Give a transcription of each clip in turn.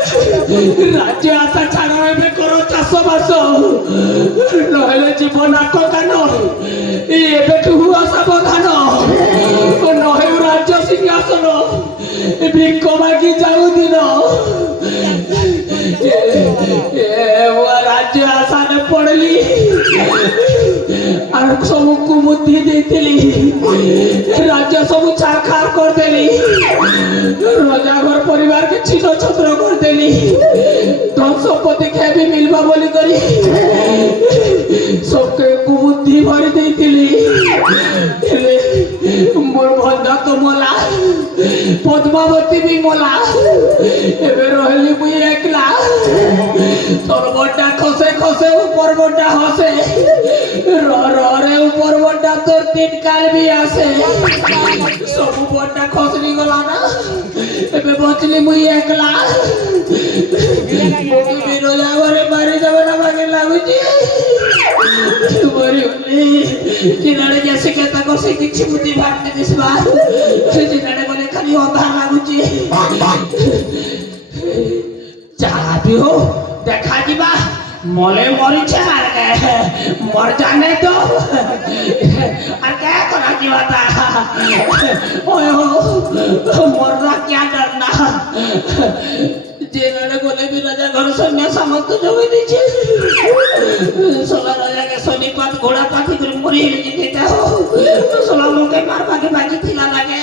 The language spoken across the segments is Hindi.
राज्य आशा छाड़ करो चाष बास नहले जीवन आक दान एबेठू हुआ सावधान नहे राज्य सिंहासन भिक्ष मागी जाऊ दिन राज्य आशा ने पड़ली और सब कुबुद्धि देती राज्य सब छाड़खाड़ करदेली रजा घर परिवार के छीन छत्र करदेली धन संपत्ति के भी मिलवा बोली करी सबके कुबुद्धि भरी देती मोर भंडा तो मला पद्मावती भी मला एबे रहली मुई एकला तोर बड्डा खसे खसे ऊपर बड्डा हसे रे ऊपर बड्डा तोर तीन काल भी आसे सब बड्डा खसनी गला ना एबे बचली मुई एकला बिरोला घरे मारी देबे ना मागे लागुची मरी होली किनारे जैसे कहता को से किछि बुद्धि भागते दिस बार से किनारे बोले खाली अंधार लागुची जा भी हो देखा जीवा मले मरी चार मर जाने तो और क्या करा जीवा था ओए हो मरना क्या डरना जेनाने बोले भी राजा घर सैन्य सामंत जोगे दीजिए सोला राजा के सोनीपात घोड़ा पाती कर मरी हिल देता हो सोला मुके मार बाकी बाकी थिला लागे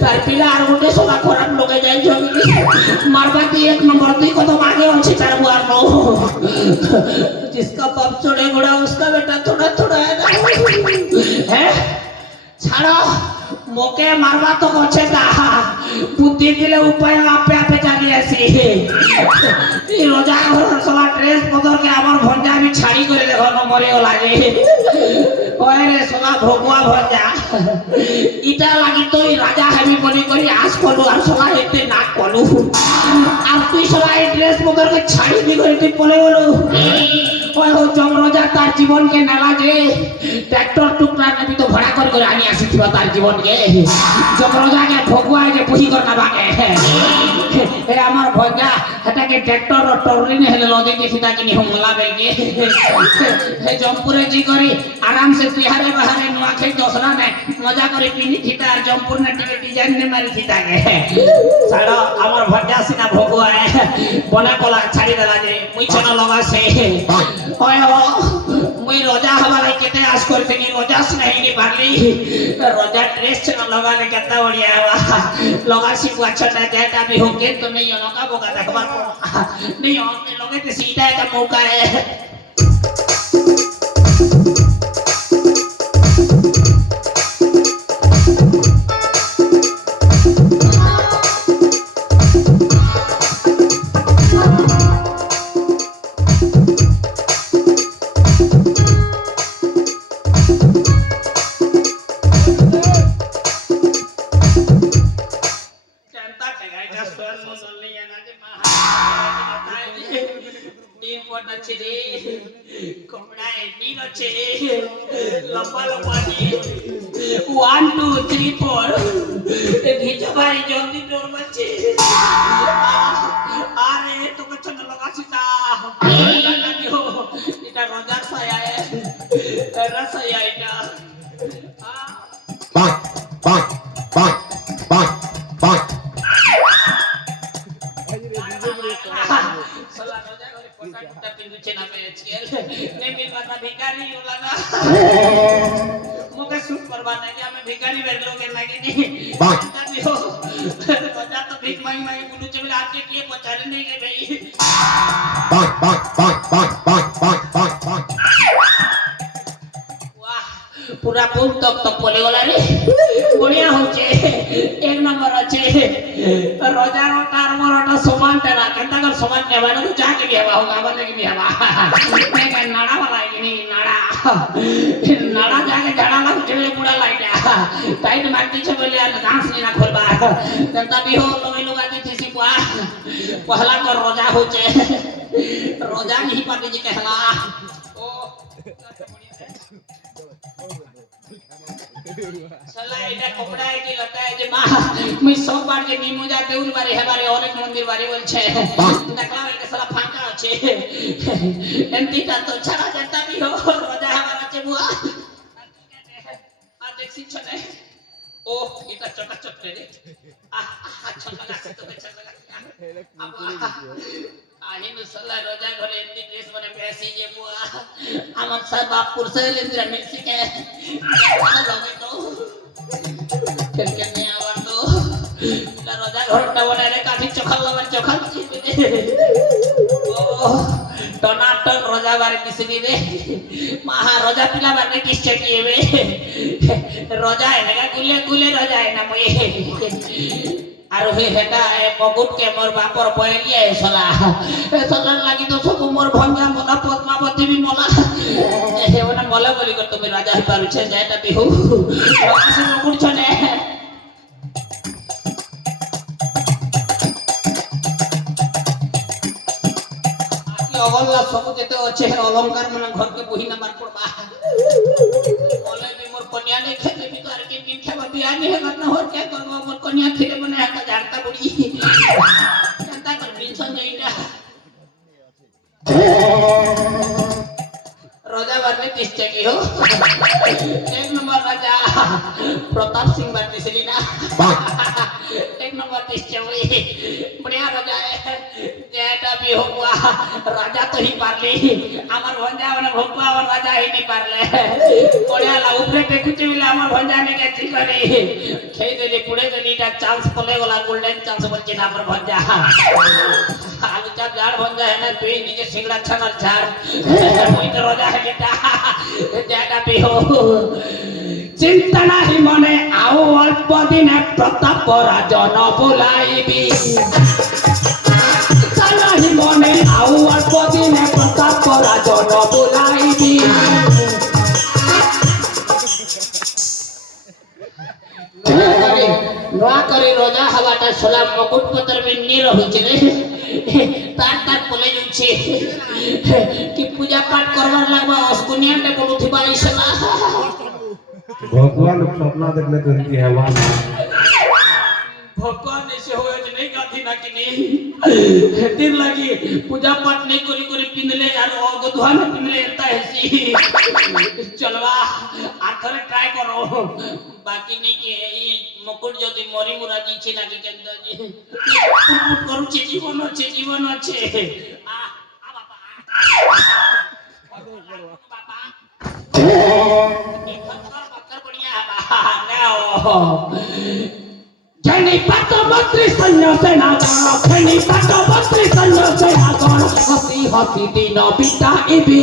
तार पिला आर उठे सोला खराब लोगे जाए जोगी मार बाकी एक नंबर दी को तो मागे अच्छे चार बुआर नो जिसका बाप चढ़े घोड़ा उसका बेटा थोड़ा थोड़ा है ना है छाड़ो मोके मारवा तो अच्छे ता बुद्धि दिले उपाय आपे आपे जागी ऐसी ई रोजा घर सला ड्रेस बदल के हमर भंजा भी छाड़ी करे देखो न मरे ओ लागे ओए रे सला भगवा भंजा इटा लागी तो ई राजा हेमी बनी करी आस कोलु और सला एते नाक कोलु আর তুই সলা এই ড্রেস বদলকে ছাড়ি দি করে তুই পলে গেল ওই হো জমরজা তার জীবনকে নালা যে ট্রাক্টর টুকরা নেবি তো ভাড়া করে করে আনি আসিছিবা তার জীবনকে জমরজাকে ভগবান যে পুহি কর না বাকে এ আমার ভগা হেটাকে ট্রাক্টর আর টরলিন হেলে লজে কি সিধা কিনি হমলা বেলকে হে জমপুরে জি করি আরাম से तिहारे बहारे नुआखे दोसरा ने मजा करे पिनी थीता আর জমপুর না টিকে ডিজাইন নে মারি থিতা গে ছাড়ো আমার ভগা সিনা ভগवा বলা কলা ছাড়ি দেলা যে মুই ছন লগাছে ওই হো মুই রোজা হবালাই কেতে আস করতে নি রোজা স্নেহি নি পারলি রোজা ড্রেস ছন লগালে কেতা বড়িয়া হবা লগাছি পাছটা যেটা भी हो के तो नहीं होगा बोगा देखबार नहीं हो लगे ते सीधा का मौका है लंबा लंबा 1 2 3 4 घिचो भाई जल्दी डोर बच्चे अरे तो कुछ न लगा सीता हो इटा रोजा साया है रसया इटा पाक पाक पाक पाक पाक सला रोजा करे पोटा टूटा पिंदुचे ना पे एचकेल ने मिल बाता भिखारी होला मुके सूट करवाना कि हमें भिखारी बैठ लोगे लगे नहीं बात हो रोजा तो भीख मांग मांग गुडू चबले आपके के पचारे नहीं के भाई बात बात बात बात बात बात बात बात वाह पूरा पुल तक तक पले गला रे बढ़िया होचे एक नंबर আছে रोजार और मोरटा समान तेरा केता कर समान नेबा तो जाके बेवा होगा बने की बेवा मैं नाड़ा वाला है नहीं नाड़ा नाड़ा जाके झाड़ा लग चले पूरा लाइटा टाइट मारती छे बोले घास नहीं ना खोलबा केता भी हो लोग आती थी पहला कर रोजा होचे রোজা नहीं पाती जी कहला ओ साला এটা কপড়া এটি লতা যে মা মুই সব বার যে নিমুজা দেউল বারে হেবারে অনেক মন্দির বারে বলছে দেখলাম এটা সালা ফাঁকা আছে এমতিটা তো ছাড়া যেতা भी हो রোজা हमारा আছে বুয়া আর দেখছিস না ও এটা চটা চটরে রে अच्छा लगा तो अच्छा लगा अब आही में साला रोजा घरे एमती ड्रेस बने पैसी जे बुआ আমার সব বাপুর শৈলেন্দ্র মিক্সি के लगे तो खेल के नहीं आवर तो रोजा घरटा बनाने काठी चोखल लवर चोखल ओ टनाटन रोजा बारे किसनी रे महा रोजा पिला बारे किस चकिए बे रोजा है ना गुले गुले रोजा है ना मोए आरो हे हेटा ए मगुट के मोर बापर पयलिया ए सला लागि तो सब मोर भंगा मोला पद्मावती भी मोला हे ओना मोला बोली कर तुम राजा ही पारु छे जायता बिहु राक्षस मगुट छने अगल्ला सब जेते अच्छे अलंकार मन घर के बही नंबर पड़बा बोले भी मोर कन्या ने खेते भी कर के दिन खेबा बिया नहीं है करना और क्या करबो मोर कन्या खेले बने का जानता बड़ी जानता कर पेंशन जइटा रोजा बरने किस की हो एक नंबर राजा प्रताप सिंह बरने से ना एक नंबर टिस्टे हुई बढ़िया राजा है जेटा भी हुआ राजा तो ही पारले আমার ভঞ্জা মানে ভোগবা আর রাজা ही नहीं पारले बढ़िया ला ऊपर पे कुछ भी ला আমার ভঞ্জা ने के ठीक करे खेई देली पुड़े देली ता चांस पले वाला गोल्डन चांस बच्चे ना पर भंजा आलू चाप झाड़ भंजा है ना पे नीचे सिंगड़ा छनर झाड़ कोई तो राजा है बेटा जेटा भी हो चिंता नहीं मने आओ अल्प दिन प्रताप राजन बुलाइबी नहीं मने आओ अल्प दिन प्रताप राजन बुलाइबी नोआ करे रोजा हवाटा सोला मुकुट पत्र में नी रहुचे रे तार तार पले जुछे कि पूजा पाठ करवार लागबा अस्कुनिया टे बोलुथिबा इसला भगवान स्वप्न देखने तो इनकी हैवान भगवान ऐसे होए जे नहीं गाथी ना कि नहीं दिन लगी पूजा पाठ नहीं करी करी पिनले यार गधुआ में पिनले एता हैसी चलवा आथरे ट्राई करो बाकी नहीं के ई मुकुट जदी मरी मुरा दिछि ना कि केंदा जी पुट करू छी जीवन আছে आ बाबा बाबा जनी पातो मंत्री सैन्य सेना गण जनी पातो मंत्री सैन्य सेना गण हसी हसी दिन बिताइबी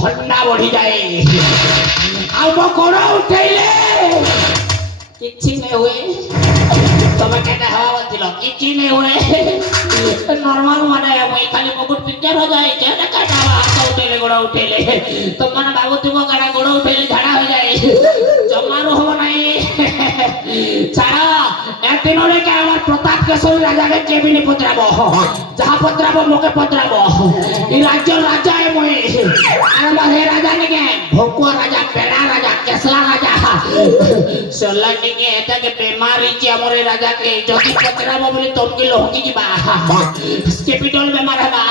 भंडा बढ़ी जाए अब कोड़ा उठैले किछि नहीं हुए तमे केटा हवा बोलतिल किछि नहीं हुए नॉर्मल माने मैं खाली मुकुट पिक्चर हो जाए जेना काटा हाथ उठैले गोड़ा उठैले तो माने बाबू तुमो गाड़ा गोड़ा उठैले झाड़ा हो जाए जमारो हो नहीं ছাড়া একদিন রে কে আমার প্রতাপ কেশরী রাজাকে কেবি নি পত্রাবো যাহা পত্রাবো মোকে পত্রাবো এই রাজ্যের রাজা এ মই আর আমার হে রাজা নিকে ভোকুয়া রাজা পেড়া রাজা কেসলা রাজা সল্লা নিকে এটাকে বেমারি যে আমার রাজাকে যদি পত্রাবো বলি তোমকে লহকি দিবা ক্যাপিটাল বেমার হবা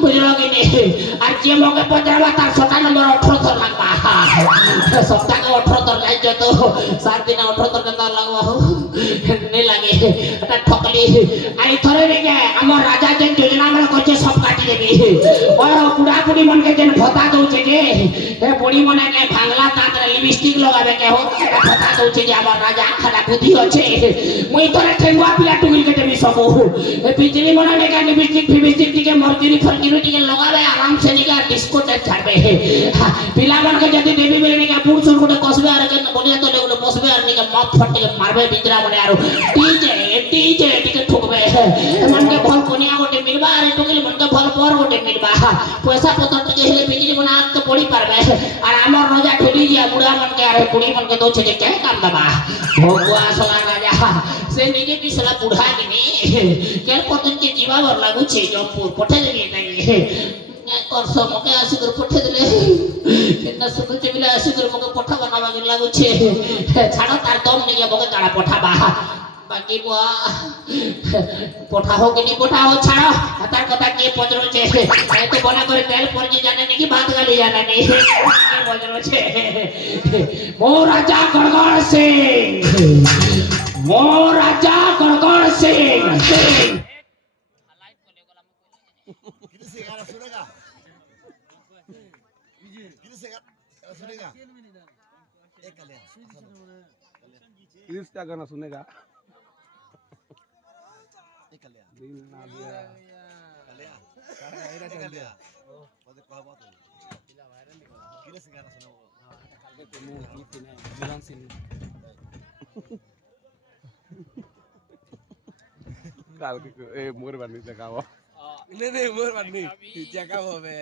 বুঝলো কি নি আর যে মোকে পত্রাবা তার সটা নম্বর 18 ধর লাগবা সপ্তাহে 18 ধর যাই তো 7 দিন 18 ধর কেন লাগবো নে লাগে এটা ঠকলি আই থরে রে আমার রাজা যেন যোজনা আমরা করছে সব কাটি দেবি ওই বুড়া বুড়ি মনকে যেন ভতা দউছে যে এ বুড়ি মনে কে ভাঙলা তাতরে লিপস্টিক লগাবে কে হোক এটা ভতা দউছে যে আমার রাজা খানা বুদ্ধি আছে মুই তোরে ঠেঙ্গুয়া পিলা টুকিল কেটে বি সব এ বিজলি মনে কে লিপস্টিক ফিপস্টিক টিকে মরজুরি ফরজুরি টিকে লগাবে আরাম সে নিকা ডিস্কোটেক ছাড়বে পিলা মনকে যদি দেবী বেলে নিকা পুর সুর গুটে কসবে আর কে বলিয়া তোলে গুলো বসবে আর নিকা মত ফটকে মারবে বিজরা মনে আর ডিজে টিকে ঠুকবে মনকে ভাল কোনিয়া গোটে মিলবা আর টুকিল মনকে ভাল পর গোটে মিলবা পয়সা পত্র টিকে হেলে বিজলি মনে আজকে পড়ি পারবে আর আমার রাজা ঠুলি গিয়া বুড়া মনকে আর বুড়ি মনকে দোছে যে কে কাম দবা ভগবা সলা রাজা সে নিজে কি সলা বুড়া কিনি কেন কতন কে জীবা বর লাগুছে জমপুর পঠে দেবি নাই और सब मके आसी कर पठे देले केना सुनु चबिला आसी कर मके पठा बनावा के लागुछे छाड़ो तार दम नहीं मके गाड़ा पठाबा बाकी बुआ पठा हो कि नहीं पठा हो छाड़ो तार कथा के पजरो छे ए तो बना करे तेल पर जी जाने नहीं कि भात गाली जाने नहीं के पजरो छे ओ राजा गणगण सिंह ओ राजा गणगण सिंह किस क्या गाना सुनेगा दिल ना दिया काल के ए मोर बनी जगह वो नहीं मोर बनी जगह वो बे